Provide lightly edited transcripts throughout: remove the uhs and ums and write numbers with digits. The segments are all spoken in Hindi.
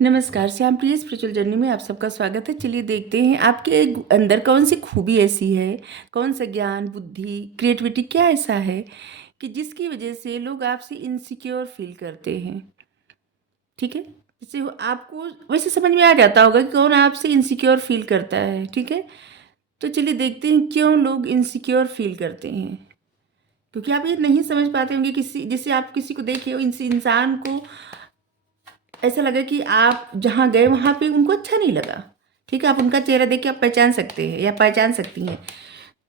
नमस्कार, श्याम प्रिय स्पिरिचुअल जर्नी में आप सबका स्वागत है। चलिए देखते हैं आपके अंदर कौन सी खूबी ऐसी है, कौन सा ज्ञान, बुद्धि, क्रिएटिविटी क्या ऐसा है कि जिसकी वजह से लोग आपसे इनसिक्योर फील करते हैं। ठीक है, जैसे आपको वैसे समझ में आ जाता होगा कि कौन आपसे इनसिक्योर फील करता है। ठीक है, तो चलिए देखते हैं क्यों लोग इनसिक्योर फील करते हैं। क्योंकि आप ये नहीं समझ पाते होंगे किसी, जैसे आप किसी को देखे हो, इंसान को ऐसा लगा कि आप जहाँ गए वहाँ पे उनको अच्छा नहीं लगा। ठीक है, आप उनका चेहरा देख के आप पहचान सकते हैं या पहचान सकती हैं।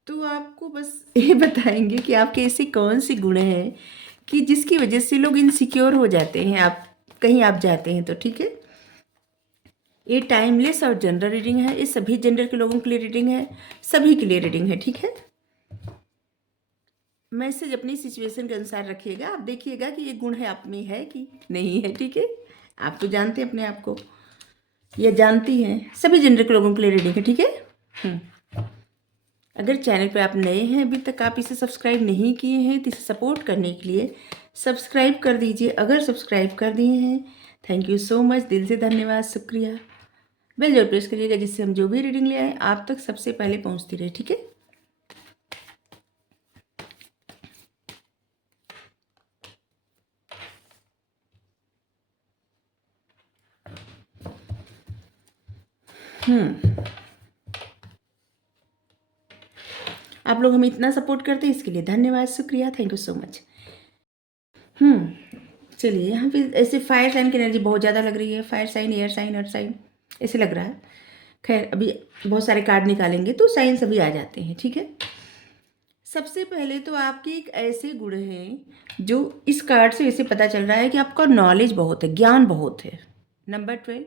तो आपको बस ये बताएंगे कि आपके ऐसे कौन सी गुण हैं कि जिसकी वजह से लोग इनसिक्योर हो जाते हैं आप कहीं आप जाते हैं तो। ठीक है, ये टाइमलेस और जनरल रीडिंग है। ये सभी जेंडर के लोगों के लिए रीडिंग है, सभी के लिए रीडिंग है। ठीक है, मैसेज अपनी सिचुएशन के अनुसार रखिएगा। आप देखिएगा कि ये गुण है आप में है कि नहीं है। ठीक है, आप तो जानते हैं अपने आप को या जानती हैं। सभी जेंडर के लोगों के लिए रीडिंग है। ठीक है, अगर चैनल पर आप नए हैं, अभी तक आप इसे सब्सक्राइब नहीं किए हैं, तो इसे सपोर्ट करने के लिए सब्सक्राइब कर दीजिए। अगर सब्सक्राइब कर दिए हैं, थैंक यू सो मच, दिल से धन्यवाद, शुक्रिया। बेल जरूर प्रेस करिएगा जिससे हम जो भी रीडिंग ले आए आप तक सबसे पहले पहुंचती रहे। ठीक है, आप लोग हमें इतना सपोर्ट करते हैं इसके लिए धन्यवाद, शुक्रिया, थैंक यू सो मच। चलिए, यहाँ पे ऐसे फायर साइन की एनर्जी बहुत ज़्यादा लग रही है। Fire sign, air sign, earth sign ऐसे लग रहा है। खैर, अभी बहुत सारे कार्ड निकालेंगे तो साइन सभी आ जाते हैं। ठीक है, सबसे पहले तो आपके एक ऐसे गुण हैं जो इस कार्ड से वैसे पता चल रहा है कि आपका नॉलेज बहुत है, ज्ञान बहुत है। नंबर 12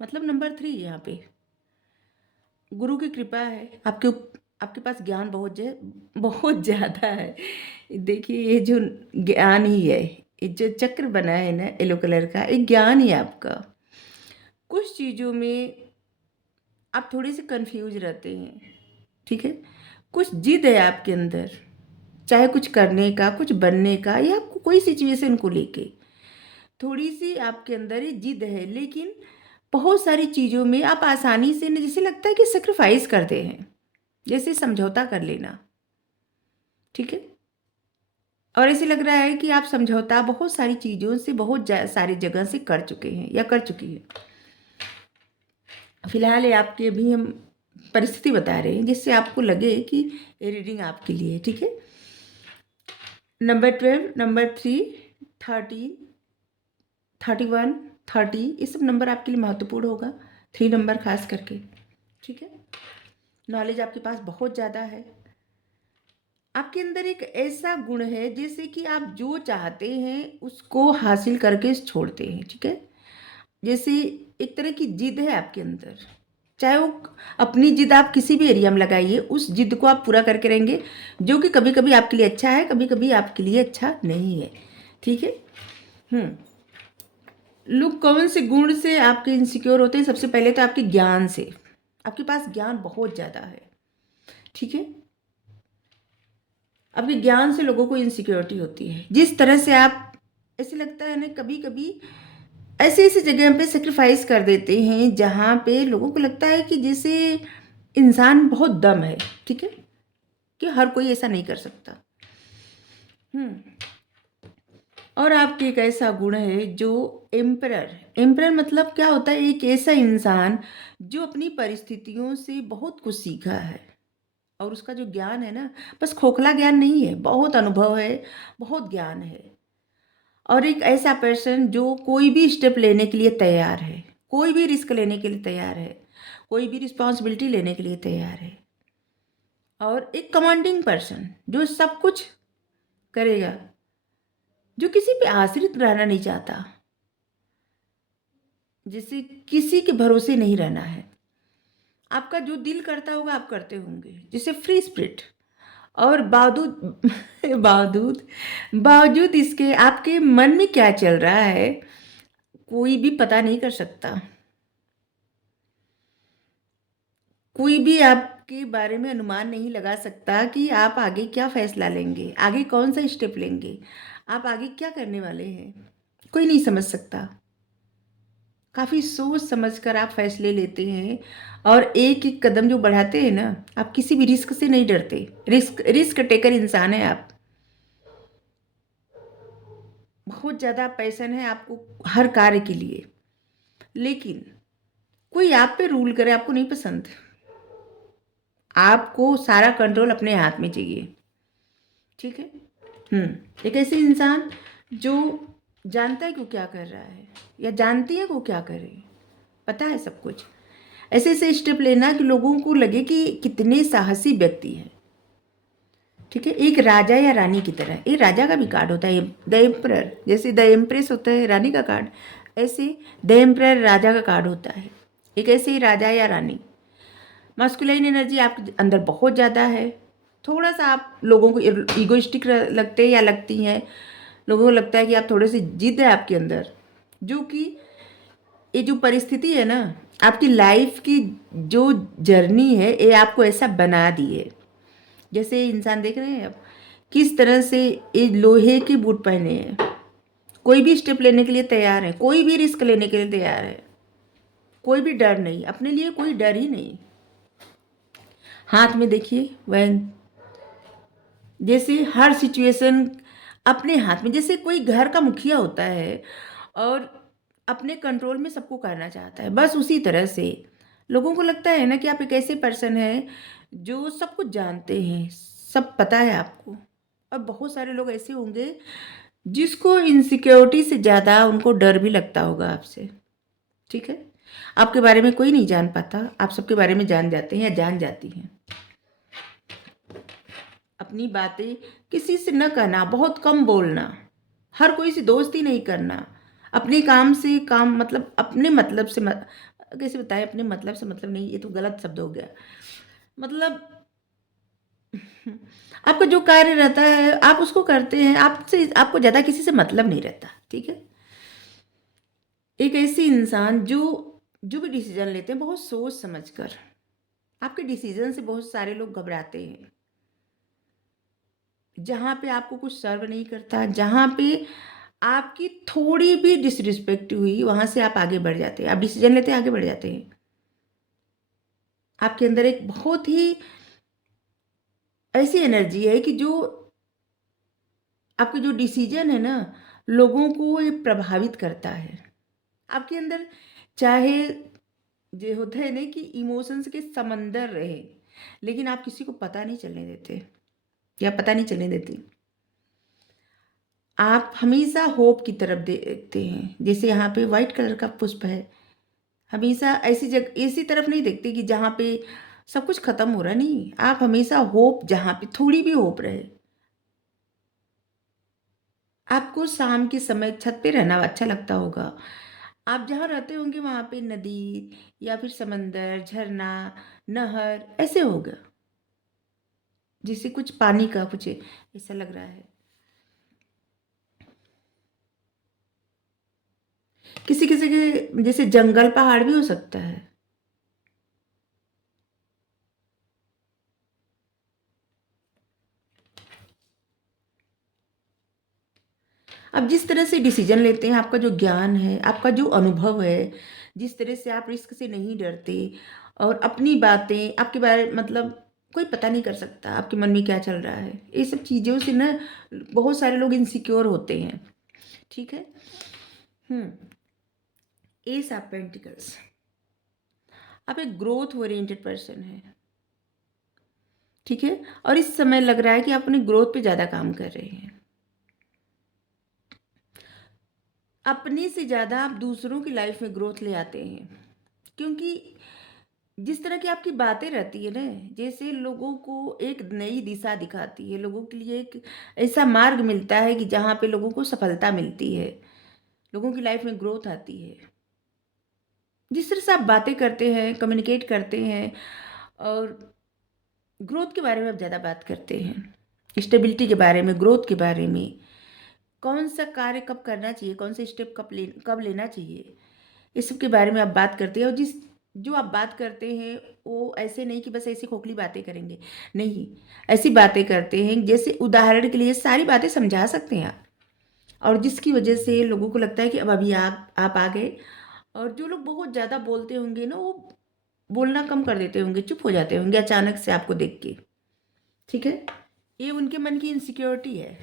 मतलब नंबर 3 यहाँ पे गुरु की कृपा है आपके पास ज्ञान बहुत ज़्यादा है। देखिए, ये जो ज्ञान ही है, ये जो चक्र बना है ना येलो कलर का, एक ज्ञान ही है आपका। कुछ चीज़ों में आप थोड़े से कंफ्यूज रहते हैं। ठीक है, कुछ जिद है आपके अंदर, चाहे कुछ करने का, कुछ बनने का, या कोई सिचुएशन को लेके थोड़ी सी आपके अंदर ये जिद है। लेकिन बहुत सारी चीज़ों में आप आसानी से न, जैसे लगता है कि सेक्रीफाइस करते हैं, जैसे समझौता कर लेना। ठीक है, और ऐसे लग रहा है कि आप समझौता बहुत सारी चीज़ों से, बहुत सारी जगह से कर चुके हैं या कर चुकी है। फिलहाल ये आपकी अभी हम परिस्थिति बता रहे हैं जिससे आपको लगे कि ये रीडिंग आपके लिए है। ठीक है, नंबर 12, नंबर 3, 13, 31, 30, ये सब नंबर आपके लिए महत्वपूर्ण होगा। 3 नंबर खास करके। ठीक है, नॉलेज आपके पास बहुत ज़्यादा है। आपके अंदर एक ऐसा गुण है जैसे कि आप जो चाहते हैं उसको हासिल करके छोड़ते हैं। ठीक है, जैसे एक तरह की जिद है आपके अंदर, चाहे वो अपनी जिद आप किसी भी एरिया में लगाइए, उस जिद को आप पूरा करके रहेंगे, जो कि कभी कभी आपके लिए अच्छा है, कभी कभी आपके लिए अच्छा नहीं है। ठीक है, लोग कौन से गुण से आपके इनसिक्योर होते हैं? सबसे पहले तो आपके ज्ञान से। आपके पास ज्ञान बहुत ज़्यादा है। ठीक है, आपके ज्ञान से लोगों को इनसिक्योरिटी होती है। जिस तरह से आप, ऐसे लगता है ना, कभी कभी ऐसे ऐसी जगह पे सेक्रीफाइस कर देते हैं जहाँ पे लोगों को लगता है कि जैसे इंसान बहुत दम है। ठीक है, कि हर कोई ऐसा नहीं कर सकता। और आपके एक ऐसा गुण है जो एम्परर। एम्परर मतलब क्या होता है? एक ऐसा इंसान जो अपनी परिस्थितियों से बहुत कुछ सीखा है और उसका जो ज्ञान है ना, बस खोखला ज्ञान नहीं है, बहुत अनुभव है, बहुत ज्ञान है। और एक ऐसा पर्सन जो कोई भी स्टेप लेने के लिए तैयार है, कोई भी रिस्क लेने के लिए तैयार है, कोई भी रिस्पॉन्सिबिलिटी लेने के लिए तैयार है। और एक कमांडिंग पर्सन जो सब कुछ करेगा, जो किसी पे आश्रित रहना नहीं चाहता, जिसे किसी के भरोसे नहीं रहना है। आपका जो दिल करता होगा आप करते होंगे, जिसे फ्री स्पिरिट। और बावजूद बावजूद बावजूद इसके आपके मन में क्या चल रहा है कोई भी पता नहीं कर सकता। कोई भी आपके बारे में अनुमान नहीं लगा सकता कि आप आगे क्या फैसला लेंगे, आगे कौन सा स्टेप लेंगे, आप आगे क्या करने वाले हैं, कोई नहीं समझ सकता। काफ़ी सोच समझ कर आप फैसले लेते हैं और एक एक कदम जो बढ़ाते हैं ना, आप किसी भी रिस्क से नहीं डरते। रिस्क रिस्क टेकर इंसान है आप। बहुत ज़्यादा पैशन है आपको हर कार्य के लिए, लेकिन कोई आप पे रूल करे आपको नहीं पसंद। आपको सारा कंट्रोल अपने हाथ में चाहिए, ठीक है। एक ऐसे इंसान जो जानता है कि वो क्या कर रहा है या जानती है कि वो क्या करे, पता है सब कुछ। ऐसे ऐसे स्टेप लेना कि लोगों को लगे कि कितने साहसी व्यक्ति हैं, ठीक है। एक राजा या रानी की तरह, एक राजा का भी कार्ड होता है द एम्परर, जैसे द एम्प्रेस होता है रानी का कार्ड, ऐसे द एम्परर राजा का कार्ड होता है। एक ऐसे ही राजा या रानी। मस्कुलाइन एनर्जी आपके अंदर बहुत ज़्यादा है। थोड़ा सा आप लोगों को ईगोइस्टिक लगते हैं या लगती हैं, लोगों को लगता है कि आप थोड़े से जिद है आपके अंदर, जो कि ये जो परिस्थिति है ना, आपकी लाइफ की जो जर्नी है ये आपको ऐसा बना दी है। जैसे इंसान देख रहे हैं आप किस तरह से ये लोहे के बूट पहने हैं, कोई भी स्टेप लेने के लिए तैयार है, कोई भी रिस्क लेने के लिए तैयार है, कोई भी डर नहीं, अपने लिए कोई डर ही नहीं। हाथ में देखिए वैन, जैसे हर सिचुएशन अपने हाथ में, जैसे कोई घर का मुखिया होता है और अपने कंट्रोल में सबको करना चाहता है, बस उसी तरह से लोगों को लगता है ना कि आप एक ऐसे पर्सन हैं जो सब कुछ जानते हैं, सब पता है आपको। और बहुत सारे लोग ऐसे होंगे जिसको इनसिक्योरिटी से ज़्यादा उनको डर भी लगता होगा आपसे, ठीक है। आपके बारे में कोई नहीं जान पाता, आप सबके बारे में जान जाते हैं या जान जाती हैं। अपनी बातें किसी से न कहना, बहुत कम बोलना, हर कोई से दोस्ती नहीं करना, अपने काम से काम, मतलब अपने मतलब से कैसे बताएं, अपने मतलब से मतलब नहीं, ये तो गलत शब्द हो गया। मतलब आपका जो कार्य रहता है आप उसको करते हैं, आपसे आपको ज़्यादा किसी से मतलब नहीं रहता, ठीक है। एक ऐसी इंसान जो जो भी डिसीजन लेते हैं बहुत सोच समझ कर। आपके डिसीजन से बहुत सारे लोग घबराते हैं। जहाँ पे आपको कुछ सर्व नहीं करता, जहाँ पे आपकी थोड़ी भी डिसरिस्पेक्ट हुई, वहाँ से आप आगे बढ़ जाते हैं, आप डिसीजन लेते हैं, आगे बढ़ जाते हैं। आपके अंदर एक बहुत ही ऐसी एनर्जी है कि जो आपके जो डिसीजन है ना, लोगों को ये प्रभावित करता है। आपके अंदर चाहे जो होता है ना कि इमोशंस के समंदर रहे, लेकिन आप किसी को पता नहीं चलने देते या पता नहीं चलने देती। आप हमेशा होप की तरफ देखते हैं, जैसे यहाँ पे वाइट कलर का पुष्प है। हमेशा ऐसी जगह ऐसी तरफ नहीं देखते कि जहाँ पे सब कुछ खत्म हो रहा, नहीं, आप हमेशा होप, जहाँ पे थोड़ी भी होप रहे। आपको शाम के समय छत पे रहना अच्छा लगता होगा। आप जहाँ रहते होंगे वहाँ पे नदी या फिर समंदर, झरना, नहर ऐसे होगा, जैसे कुछ पानी का कुछ ऐसा लग रहा है। किसी किसी के जैसे जंगल पहाड़ भी हो सकता है। अब जिस तरह से डिसीजन लेते हैं, आपका जो ज्ञान है, आपका जो अनुभव है, जिस तरह से आप रिस्क से नहीं डरते और अपनी बातें आपके बारे, मतलब कोई पता नहीं कर सकता आपके मन में क्या चल रहा है, ये सब चीज़ों से ना बहुत सारे लोग इनसिक्योर होते हैं, ठीक है। हम्म एस ऑफ पेंटिकल्स, आप एक ग्रोथ ओरिएंटेड पर्सन है, ठीक है। और इस समय लग रहा है कि आप अपनी ग्रोथ पे ज़्यादा काम कर रहे हैं। अपने से ज़्यादा आप दूसरों की लाइफ में ग्रोथ ले आते हैं, क्योंकि जिस तरह की आपकी बातें रहती है ना, जैसे लोगों को एक नई दिशा दिखाती है, लोगों के लिए एक ऐसा मार्ग मिलता है कि जहाँ पे लोगों को सफलता मिलती है, लोगों की लाइफ में ग्रोथ आती है। जिस तरह से आप बातें करते हैं, कम्युनिकेट करते हैं और ग्रोथ के बारे में आप ज़्यादा बात करते हैं, स्टेबिलिटी के बारे में, ग्रोथ के बारे में, कौन सा कार्य कब करना चाहिए, कौन से स्टेप कब लेना चाहिए, इस सब के बारे में आप बात करते हैं। और जो आप बात करते हैं वो ऐसे नहीं कि बस ऐसी खोखली बातें करेंगे, नहीं, ऐसी बातें करते हैं जैसे उदाहरण के लिए सारी बातें समझा सकते हैं आप, और जिसकी वजह से लोगों को लगता है कि अब अभी आप आ गए और जो लोग बहुत ज़्यादा बोलते होंगे ना, वो बोलना कम कर देते होंगे, चुप हो जाते होंगे अचानक से आपको देख के। ठीक है, ये उनके मन की इनसिक्योरिटी है।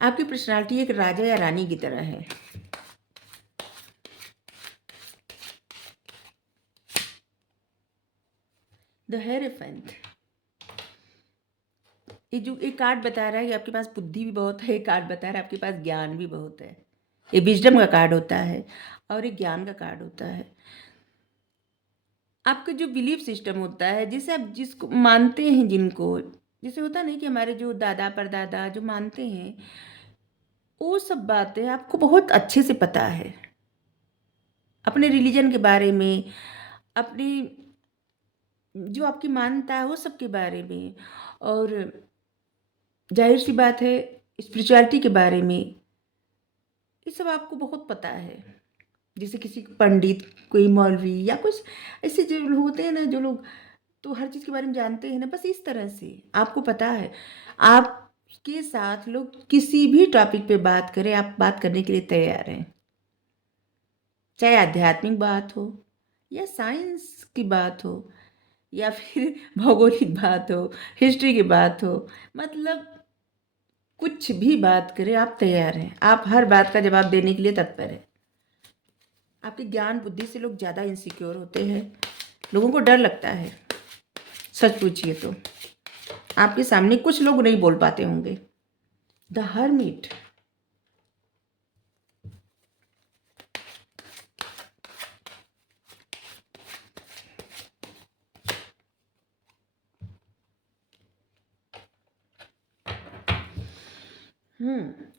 आपकी पर्सनालिटी एक राजा या रानी की तरह है। द हेरोफेंट, ये जो एक कार्ड बता रहा है कि आपके पास बुद्धि भी बहुत है, एक कार्ड बता रहा है आपके पास ज्ञान भी बहुत है। ये विजडम का कार्ड होता है और एक ज्ञान का कार्ड होता है। आपका जो बिलीफ सिस्टम होता है, जिसे आप जिसको मानते हैं, जिनको जैसे होता नहीं कि हमारे जो दादा परदादा जो मानते हैं, वो सब बातें आपको बहुत अच्छे से पता है, अपने रिलीजन के बारे में, अपनी जो आपकी मान्यता है वो सब के बारे में, और जाहिर सी बात है स्पिरिचुअलिटी के बारे में, ये सब आपको बहुत पता है। जैसे किसी पंडित, कोई मौलवी या कुछ ऐसे जो लोग होते हैं ना, जो लोग तो हर चीज़ के बारे में जानते हैं ना, बस इस तरह से आपको पता है। आपके साथ लोग किसी भी टॉपिक पे बात करें, आप बात करने के लिए तैयार हैं, चाहे आध्यात्मिक बात हो या साइंस की बात हो या फिर भौगोलिक बात हो, हिस्ट्री की बात हो, मतलब कुछ भी बात करें आप तैयार हैं, आप हर बात का जवाब देने के लिए तत्पर हैं। आपके ज्ञान बुद्धि से लोग ज़्यादा इनसिक्योर होते हैं, लोगों को डर लगता है। सच पूछिए तो आपके सामने कुछ लोग नहीं बोल पाते होंगे। द हर्मिट,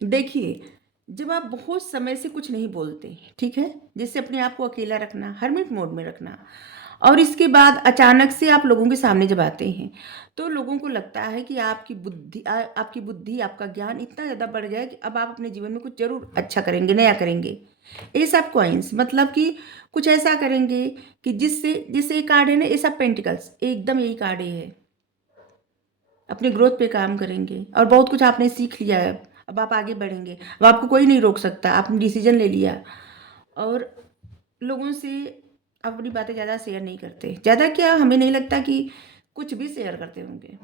देखिए, जब आप बहुत समय से कुछ नहीं बोलते, ठीक है, जैसे अपने आप को अकेला रखना, हर्मिट मोड में रखना, और इसके बाद अचानक से आप लोगों के सामने जब आते हैं, तो लोगों को लगता है कि आपकी बुद्धि, आपका ज्ञान इतना ज़्यादा बढ़ गया है कि अब आप अपने जीवन में कुछ ज़रूर अच्छा करेंगे, नया करेंगे। एस ऑफ कॉइन्स मतलब कि कुछ ऐसा करेंगे कि जिससे, जैसे ये कार्ड है ना, एस ऑफ पेंटिकल्स, एकदम यही कार्ड ही है। अपने ग्रोथ पे काम करेंगे और बहुत कुछ आपने सीख लिया है, अब आप आगे बढ़ेंगे, अब आपको कोई नहीं रोक सकता, आपने डिसीजन ले लिया। और लोगों से अपनी बातें ज़्यादा शेयर नहीं करते, ज़्यादा क्या, हमें नहीं लगता कि कुछ भी शेयर करते होंगे,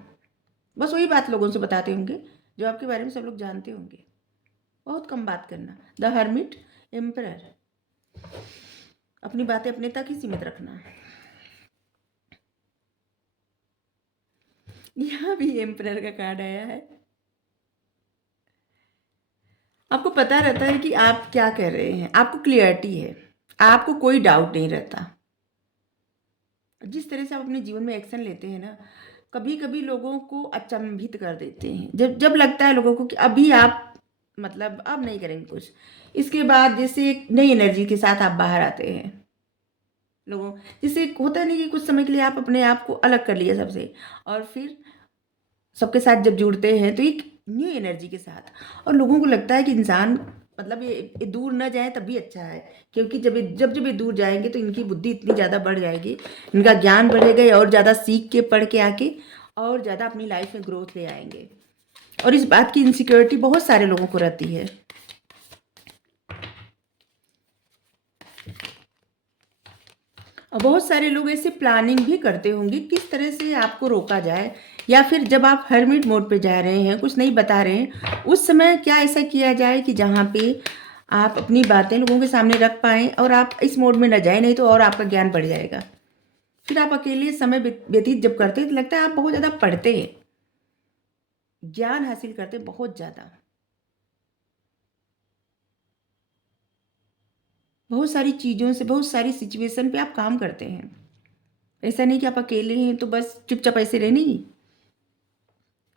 बस वही बात लोगों से बताते होंगे जो आपके बारे में सब लोग जानते होंगे। बहुत कम बात करना। द हर्मिट एम्परर, अपनी बातें अपने तक ही सीमित रखना। यहाँ भी एम्परर का कार्ड आया है। आपको पता रहता है कि आप क्या कर रहे हैं, आपको क्लियरिटी है, आपको कोई डाउट नहीं रहता। जिस तरह से आप अपने जीवन में एक्शन लेते हैं ना, कभी कभी लोगों को अचंभित कर देते हैं। जब जब लगता है लोगों को कि अभी आप, मतलब अब नहीं करेंगे कुछ, इसके बाद जैसे एक नई एनर्जी के साथ आप बाहर आते हैं। लोगों, जैसे होता नहीं कि कुछ समय के लिए आप अपने आप को अलग कर लिया सबसे, और फिर सबके साथ जब जुड़ते हैं तो एक न्यू एनर्जी के साथ, और लोगों को लगता है कि इंसान, मतलब ये दूर न जाए तब भी अच्छा है, क्योंकि जब ये दूर जाएंगे तो इनकी बुद्धि इतनी ज़्यादा बढ़ जाएगी, इनका ज्ञान बढ़ेगा, और ज़्यादा सीख के पढ़ के आके और ज़्यादा अपनी लाइफ में ग्रोथ ले आएंगे। और इस बात की इनसिक्योरिटी बहुत सारे लोगों को रहती है। और बहुत सारे लोग ऐसे प्लानिंग भी करते होंगे किस तरह से आपको रोका जाए, या फिर जब आप हर्मिट मोड पे जा रहे हैं, कुछ नहीं बता रहे हैं, उस समय क्या ऐसा किया जाए कि जहाँ पे आप अपनी बातें लोगों के सामने रख पाएँ और आप इस मोड में न जाए, नहीं तो और आपका ज्ञान बढ़ जाएगा। फिर आप अकेले समय व्यतीत जब करते हैं तो लगता है आप बहुत ज़्यादा पढ़ते हैं, ज्ञान हासिल करते हैं बहुत ज़्यादा। बहुत सारी चीज़ों से, बहुत सारी सिचुएशन पे आप काम करते हैं। ऐसा नहीं कि आप अकेले हैं तो बस चुपचाप ऐसे रहे, नहीं।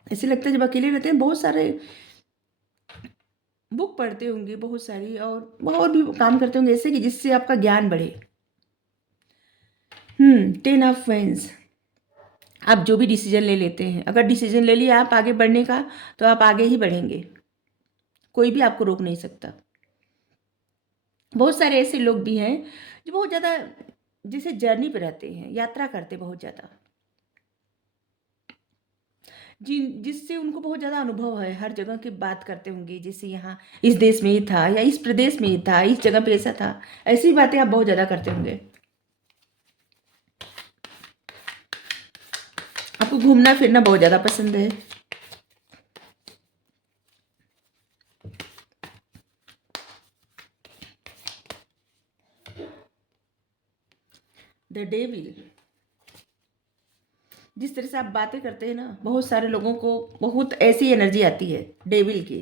ऐसे लगता है जब अकेले रहते हैं बहुत सारे बुक पढ़ते होंगे, बहुत सारी, और भी काम करते होंगे ऐसे कि जिससे आपका ज्ञान बढ़े। 10 ऑफ वेंस, आप जो भी डिसीजन ले लेते हैं, अगर डिसीजन ले लिया आप आगे बढ़ने का, तो आप आगे ही बढ़ेंगे, कोई भी आपको रोक नहीं सकता। बहुत सारे ऐसे लोग भी हैं जो बहुत ज़्यादा जैसे जर्नी पे रहते हैं, यात्रा करते बहुत ज़्यादा, जिससे उनको बहुत ज़्यादा अनुभव है, हर जगह की बात करते होंगे, जैसे यहाँ इस देश में ये था या इस प्रदेश में ये था, इस जगह पे ऐसा था, ऐसी बातें आप बहुत ज़्यादा करते होंगे। आपको घूमना फिरना बहुत ज़्यादा पसंद है। द डेविल, जिस तरह से आप बातें करते हैं ना, बहुत सारे लोगों को बहुत ऐसी एनर्जी आती है डेविल की।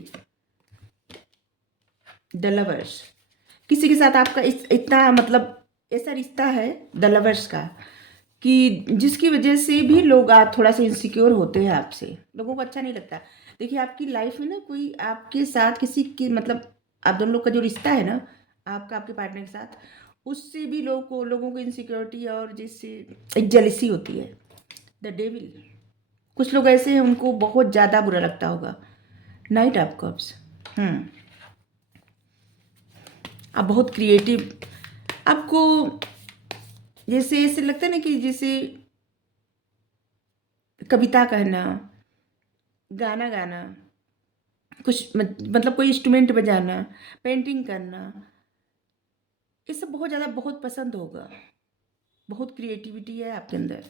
द लवर्स, किसी के साथ आपका इतना मतलब ऐसा रिश्ता है द लवर्स का कि जिसकी वजह से भी लोग आप थोड़ा सा इनसिक्योर होते हैं आपसे, लोगों को अच्छा नहीं लगता। देखिए आपकी लाइफ में ना कोई आपके साथ किसी की मतलब आप दोनों लोग का जो रिश्ता है ना, आपका आपके पार्टनर के साथ, उससे भी लोगों को इनसिक्योरिटी और जिससे एक जेलिसी होती है। द डेविल, कुछ लोग ऐसे हैं उनको बहुत ज़्यादा बुरा लगता होगा। नाइट ऑफ कप्स, आप बहुत क्रिएटिव, आपको जैसे ऐसे लगता है ना कि जैसे कविता कहना, गाना गाना, कुछ मतलब कोई इंस्ट्रूमेंट बजाना, पेंटिंग करना, ये सब बहुत ज़्यादा बहुत पसंद होगा। बहुत क्रिएटिविटी है आपके अंदर।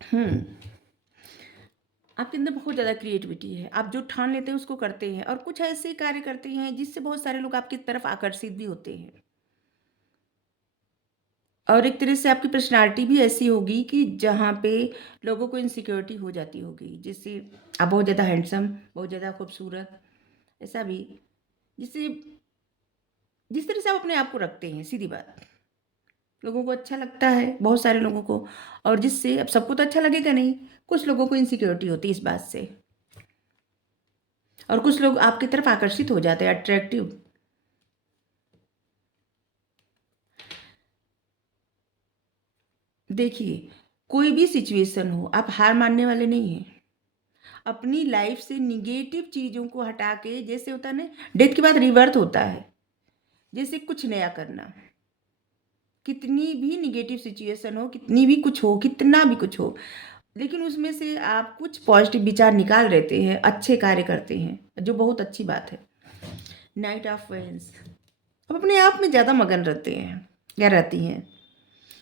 हम्म आपके अंदर बहुत ज़्यादा क्रिएटिविटी है, आप जो ठान लेते हैं उसको करते हैं, और कुछ ऐसे कार्य करते हैं जिससे बहुत सारे लोग आपकी तरफ आकर्षित भी होते हैं। और एक तरह से आपकी पर्सनालिटी भी ऐसी होगी कि जहाँ पे लोगों को इनसिक्योरिटी हो जाती होगी, जिससे आप बहुत ज़्यादा हैंडसम, बहुत ज़्यादा खूबसूरत, ऐसा भी, जिससे जिस तरह से आप अपने आप को रखते हैं, सीधी बात, लोगों को अच्छा लगता है, बहुत सारे लोगों को। और जिससे अब सबको तो अच्छा लगेगा नहीं, कुछ लोगों को इनसिक्योरिटी होती है इस बात से, और कुछ लोग आपकी तरफ आकर्षित हो जाते हैं, अट्रैक्टिव। देखिए कोई भी सिचुएशन हो, आप हार मानने वाले नहीं हैं। अपनी लाइफ से निगेटिव चीज़ों को हटा के, जैसे होता है ना डेथ के बाद रिवर्थ होता है, जैसे कुछ नया करना। कितनी भी निगेटिव सिचुएशन हो, कितनी भी कुछ हो, कितना भी कुछ हो, लेकिन उसमें से आप कुछ पॉजिटिव विचार निकाल लेते हैं, अच्छे कार्य करते हैं, जो बहुत अच्छी बात है। नाइट ऑफ वेंस, अब अपने आप में ज़्यादा मगन रहते हैं या रहती हैं,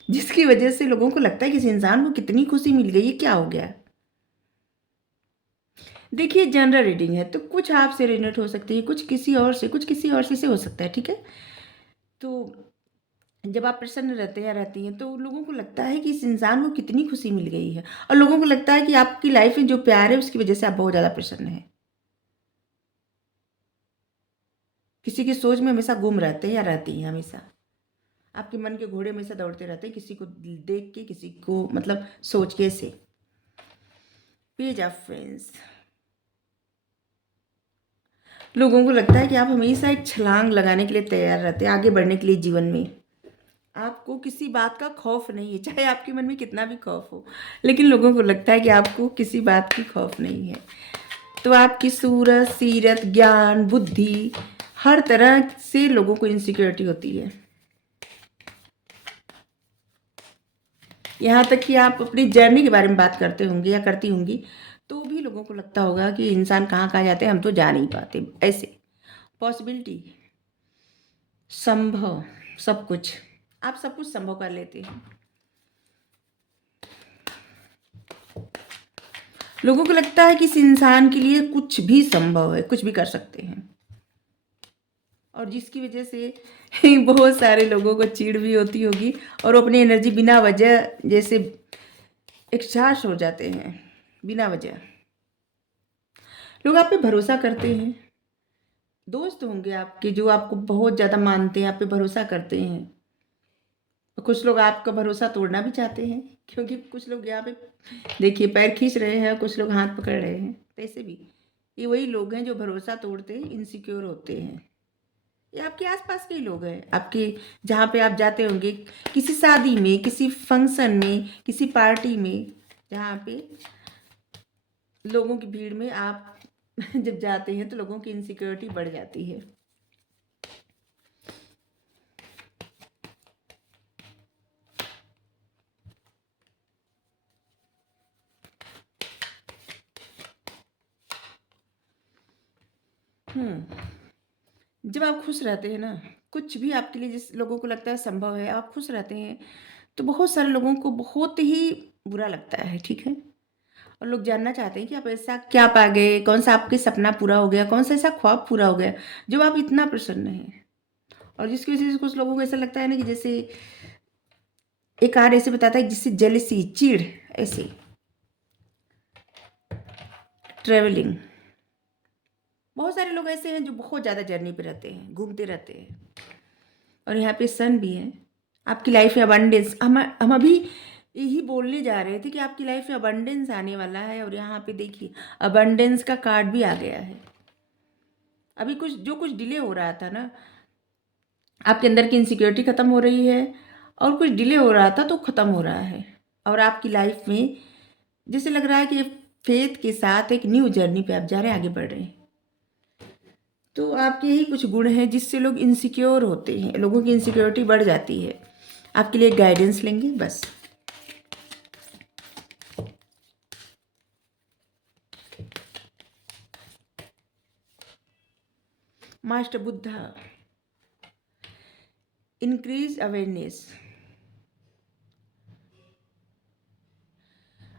जिसकी वजह से लोगों को लगता है कि इस इंसान को कितनी खुशी मिल गई, ये क्या हो गया। देखिए जनरल रीडिंग है तो कुछ आपसे रिलेट हो सकती है, कुछ किसी और से, कुछ किसी और से हो सकता है, ठीक है। तो जब आप प्रसन्न रहते हैं या रहती हैं तो लोगों को लगता है कि इस इंसान को कितनी खुशी मिल गई है, और लोगों को लगता है कि आपकी लाइफ में जो प्यार है उसकी वजह से आप बहुत ज़्यादा प्रसन्न हैं। किसी की सोच में हमेशा गुम रहते हैं या रहती हैं, हमेशा आपके मन के घोड़े हमेशा दौड़ते रहते हैं, किसी को देख के, किसी को मतलब सोच के से। पेज ऑफ फ्रेंड्स, लोगों को लगता है कि आप हमेशा एक छलांग लगाने के लिए तैयार रहते हैं, आगे बढ़ने के लिए जीवन में। आपको किसी बात का खौफ नहीं है, चाहे आपके मन में कितना भी खौफ हो, लेकिन लोगों को लगता है कि आपको किसी बात की खौफ नहीं है। तो आपकी सूरत, सीरत, ज्ञान, बुद्धि, हर तरह से लोगों को इनसिक्योरिटी होती है। यहाँ तक कि आप अपनी जर्नी के बारे में बात करते होंगे या करती होंगी, तो भी लोगों को लगता होगा कि इंसान कहाँ कहाँ जाते हैं, हम तो जा नहीं पाते। ऐसे पॉसिबिलिटी, संभव, सब कुछ, आप सब कुछ संभव कर लेते हैं। लोगों को लगता है कि इस इंसान के लिए कुछ भी संभव है, कुछ भी कर सकते हैं, और जिसकी वजह से बहुत सारे लोगों को चिढ़ भी होती होगी, और वो अपनी एनर्जी बिना वजह जैसे एक्सचार्ज हो जाते हैं, बिना वजह। लोग आप पे भरोसा करते हैं, दोस्त होंगे आपके जो आपको बहुत ज़्यादा मानते हैं, आप पे भरोसा करते हैं। कुछ लोग आपका भरोसा तोड़ना भी चाहते हैं, क्योंकि कुछ लोग यहाँ पे देखिए पैर खींच रहे हैं, कुछ लोग हाथ पकड़ रहे हैं, तो ऐसे भी ये वही लोग हैं जो भरोसा तोड़ते हैं, इनसिक्योर होते हैं, ये आपके आसपास के ही लोग हैं, आपके जहाँ पे आप जाते होंगे, किसी शादी में, किसी फंक्शन में, किसी पार्टी में, जहाँ पे लोगों की भीड़ में आप जब जाते हैं तो लोगों की इनसिक्योरिटी बढ़ जाती है। जब आप खुश रहते हैं ना, कुछ भी आपके लिए जिस लोगों को लगता है संभव है, आप खुश रहते हैं, तो बहुत सारे लोगों को बहुत ही बुरा लगता है, ठीक है? और लोग जानना चाहते हैं कि आप ऐसा क्या पा गए, कौन सा आपके सपना पूरा हो गया, कौन सा ऐसा ख्वाब पूरा हो गया, जब आप इतना प्रसन्न हैं। और जिसकी वजह से कुछ लोगों को ऐसा लगता है ना कि जैसे एक कार्ड ऐसे बताता है जिससे जेलसी, चिढ़, ऐसे ट्रेवलिंग। बहुत सारे लोग ऐसे हैं जो बहुत ज़्यादा जर्नी पे रहते हैं, घूमते रहते हैं। और यहाँ पे सन भी है। आपकी लाइफ में अबंडेंस, हम अभी यही बोलने जा रहे थे कि आपकी लाइफ में अबंडेंस आने वाला है, और यहाँ पे देखिए अबंडेंस का कार्ड भी आ गया है। अभी कुछ डिले हो रहा था ना, आपके अंदर की इनसिक्योरिटी ख़त्म हो रही है, और कुछ डिले हो रहा था तो ख़त्म हो रहा है। और आपकी लाइफ में जैसे लग रहा है कि फेथ के साथ एक न्यू जर्नी पे आप जा रहे हैं, आगे बढ़ रहे हैं। तो आपके यही कुछ गुण हैं जिससे लोग इनसिक्योर होते हैं, लोगों की इनसिक्योरिटी बढ़ जाती है। आपके लिए गाइडेंस लेंगे बस। Master Buddha, increase awareness.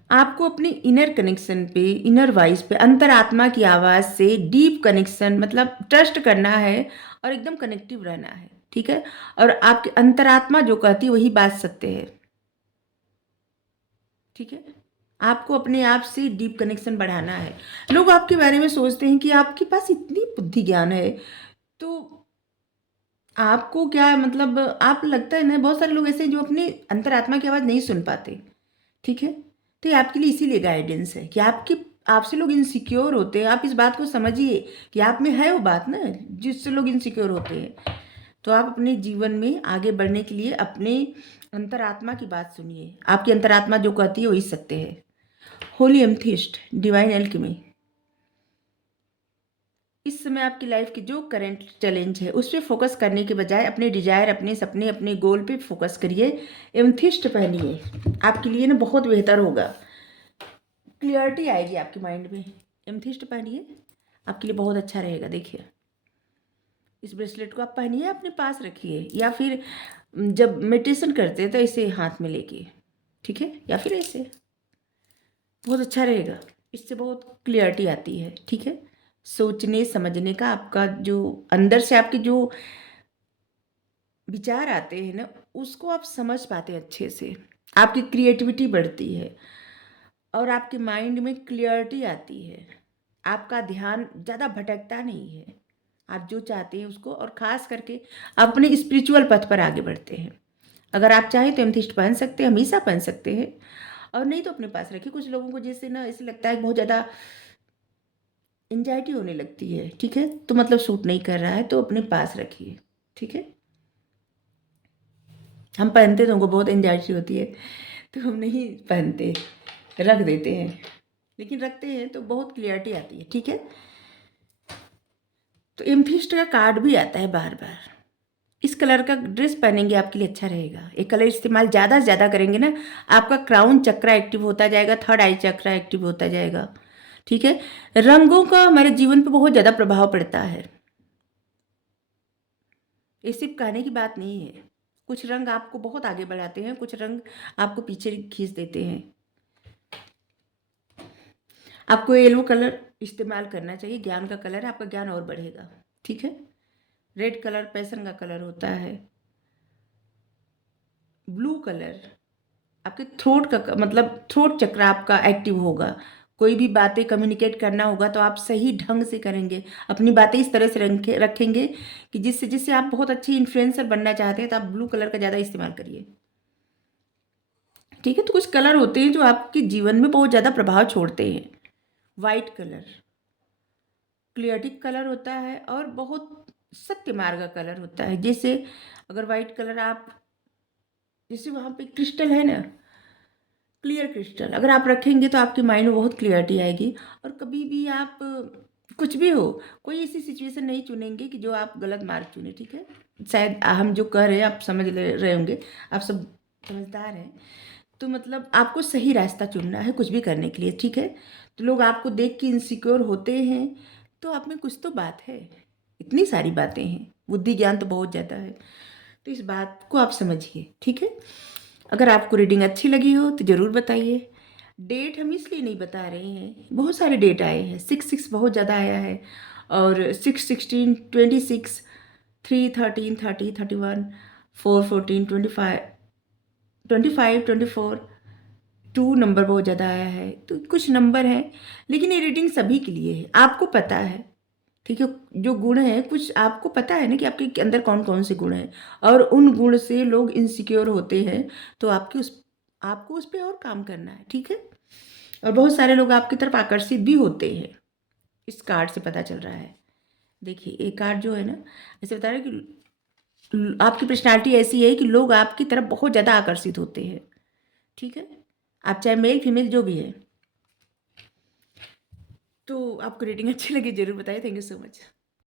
आपको अपनी इनर कनेक्शन पे, इनर वॉइस पे, अंतरात्मा की आवाज़ से डीप कनेक्शन, मतलब ट्रस्ट करना है और एकदम कनेक्टिव रहना है, ठीक है? और आपकी अंतरात्मा जो कहती है वही बात सत्य है, ठीक है? आपको अपने आप से डीप कनेक्शन बढ़ाना है। लोग आपके बारे में सोचते हैं कि आपके पास इतनी बुद्धि ज्ञान है, तो आपको क्या मतलब, आप लगता है ना, बहुत सारे लोग ऐसे हैं जो अपनी अंतरात्मा की आवाज़ नहीं सुन पाते, ठीक है? तो ये आपके लिए इसीलिए गाइडेंस है कि आपसे लोग इनसिक्योर होते हैं। आप इस बात को समझिए कि आप में है वो बात ना जिससे लोग इनसिक्योर होते हैं। तो आप अपने जीवन में आगे बढ़ने के लिए अपने अंतरात्मा की बात सुनिए। आपकी अंतरात्मा जो कहती है वही सत्य है। Holy amethyst, divine alchemy. इस समय आपकी लाइफ की जो करंट चैलेंज है उस पर फोकस करने के बजाय अपने डिजायर, अपने सपने, अपने गोल पे फोकस करिए। एमथिस्ट पहनिए, आपके लिए ना बहुत बेहतर होगा। क्लियरिटी आएगी आपके माइंड में। एमथिस्ट पहनिए, आपके लिए बहुत अच्छा रहेगा। देखिए इस ब्रेसलेट को आप पहनिए, अपने पास रखिए, या फिर जब मेडिटेशन करते हैं तो इसे हाथ में लेके, ठीक है? या फिर ऐसे, बहुत अच्छा रहेगा। इससे बहुत क्लियरिटी आती है, ठीक है? सोचने समझने का आपका जो अंदर से आपके जो विचार आते हैं ना, उसको आप समझ पाते हैं अच्छे से। आपकी क्रिएटिविटी बढ़ती है और आपके माइंड में क्लियरिटी आती है। आपका ध्यान ज़्यादा भटकता नहीं है। आप जो चाहते हैं उसको, और ख़ास करके आप अपने स्पिरिचुअल पथ पर आगे बढ़ते हैं। अगर आप चाहें तो एमेथिस्ट पहन सकते हैं, हमेशा पहन सकते हैं, और नहीं तो अपने पास रखिए। कुछ लोगों को जैसे ना ऐसे लगता है बहुत ज़्यादा एंजाइटी होने लगती है, ठीक है? तो मतलब सूट नहीं कर रहा है तो अपने पास रखिए, ठीक है? हम पहनते तो हमको बहुत एंजाइटी होती है तो हम नहीं पहनते, रख देते हैं। लेकिन रखते हैं तो बहुत क्लियरिटी आती है, ठीक है? तो एमथिस्ट का कार्ड भी आता है बार बार। इस कलर का ड्रेस पहनेंगे आपके लिए अच्छा रहेगा। ये कलर इस्तेमाल ज़्यादा से ज़्यादा करेंगे ना, आपका क्राउन चक्रा एक्टिव होता जाएगा, थर्ड आई चक्रा एक्टिव होता जाएगा, ठीक है? रंगों का हमारे जीवन पर बहुत ज़्यादा प्रभाव पड़ता है। ये सिर्फ कहने की बात नहीं है। कुछ रंग आपको बहुत आगे बढ़ाते हैं, कुछ रंग आपको पीछे खींच देते हैं। आपको येलो कलर इस्तेमाल करना चाहिए, ज्ञान का कलर है, आपका ज्ञान और बढ़ेगा, ठीक है? रेड कलर पैशन का कलर होता है। ब्लू कलर आपके थ्रोट का मतलब थ्रोट चक्र आपका एक्टिव होगा। कोई भी बातें कम्युनिकेट करना होगा तो आप सही ढंग से करेंगे, अपनी बातें इस तरह से रखेंगे कि जिससे जिससे आप बहुत अच्छी इन्फ्लुएंसर बनना चाहते हैं तो आप ब्लू कलर का ज़्यादा इस्तेमाल करिए, ठीक है? तो कुछ कलर होते हैं जो आपके जीवन में बहुत ज़्यादा प्रभाव छोड़ते हैं। वाइट कलर क्लियरिटी कलर होता है और बहुत सत्य मार्ग का कलर होता है। जैसे अगर वाइट कलर आप, जैसे वहाँ पे क्रिस्टल है ना, क्लियर क्रिस्टल, अगर आप रखेंगे तो आपके माइंड में बहुत क्लियरिटी आएगी। और कभी भी आप कुछ भी हो, कोई ऐसी सिचुएशन नहीं चुनेंगे कि जो आप गलत मार्ग चुने, ठीक है। शायद हम जो कह रहे हैं आप समझ ले रहे होंगे, आप सब समझदार हैं। तो मतलब आपको सही रास्ता चुनना है कुछ भी करने के लिए, ठीक है। तो लोग आपको देख के इनसिक्योर होते हैं, तो आप में कुछ तो बात है। इतनी सारी बातें हैं, बुद्धि ज्ञान तो बहुत ज़्यादा है। तो इस बात को आप समझिए, ठीक है। अगर आपको रीडिंग अच्छी लगी हो तो ज़रूर बताइए। डेट हम इसलिए नहीं बता रहे हैं, बहुत सारे डेट आए हैं, 6 बहुत ज़्यादा आया है, और 6 16 26 3 13 30 31 4 14 25 25 24 2 नंबर बहुत ज़्यादा आया है। तो कुछ नंबर हैं, लेकिन ये रीडिंग सभी के लिए है, आपको पता है, ठीक है। जो गुण है कुछ आपको पता है ना कि आपके अंदर कौन कौन से गुण हैं, और उन गुण से लोग इनसिक्योर होते हैं। तो आपको उस पर और काम करना है, ठीक है। और बहुत सारे लोग आपकी तरफ आकर्षित भी होते हैं, इस कार्ड से पता चल रहा है। देखिए ये कार्ड जो है ना, ऐसे बता रहा है कि आपकी पर्सनालिटी ऐसी है कि लोग आपकी तरफ बहुत ज़्यादा आकर्षित होते हैं, ठीक है। आप चाहे मेल फीमेल जो भी है। तो आपको रीडिंग अच्छी लगी जरूर बताइए। Thank you so much.